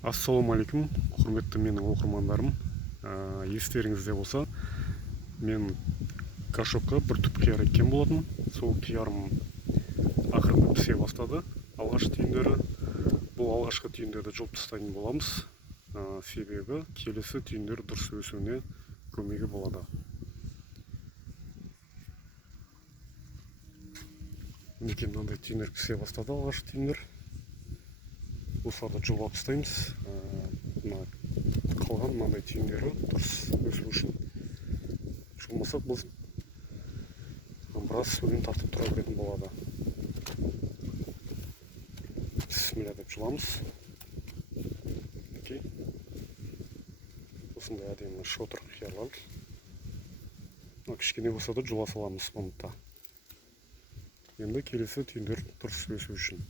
Ассалаумағалейкум, құрметті менің оқырмандарым. Естеріңізде болса, мен картопқа бір түп қияр еккен болатын. Сол қиярым ақырында пісе бастады. Алғашқы түйіндері, бұл алғашқы түйіндерді жұлып тастайтын боламыз. Себебі келесі түйіндер дұрыс өсуіне көмегі болады. Мінекей мынандай түйіндер пісе бастады, алғашқы түйіндер. Осыларды жұлып тастаймыз. Қалған мынандай түйіндері дұрыс өсу үшін жұлмасақ, біз біраз суын тартып тұра беретін болады. Бисмилля деп жұламыз. Осындай әдемі шотыр қиярлар. Кішкене болса да жұла саламыз мұнда. Енді келесі түйіндер дұрыс өсу үшін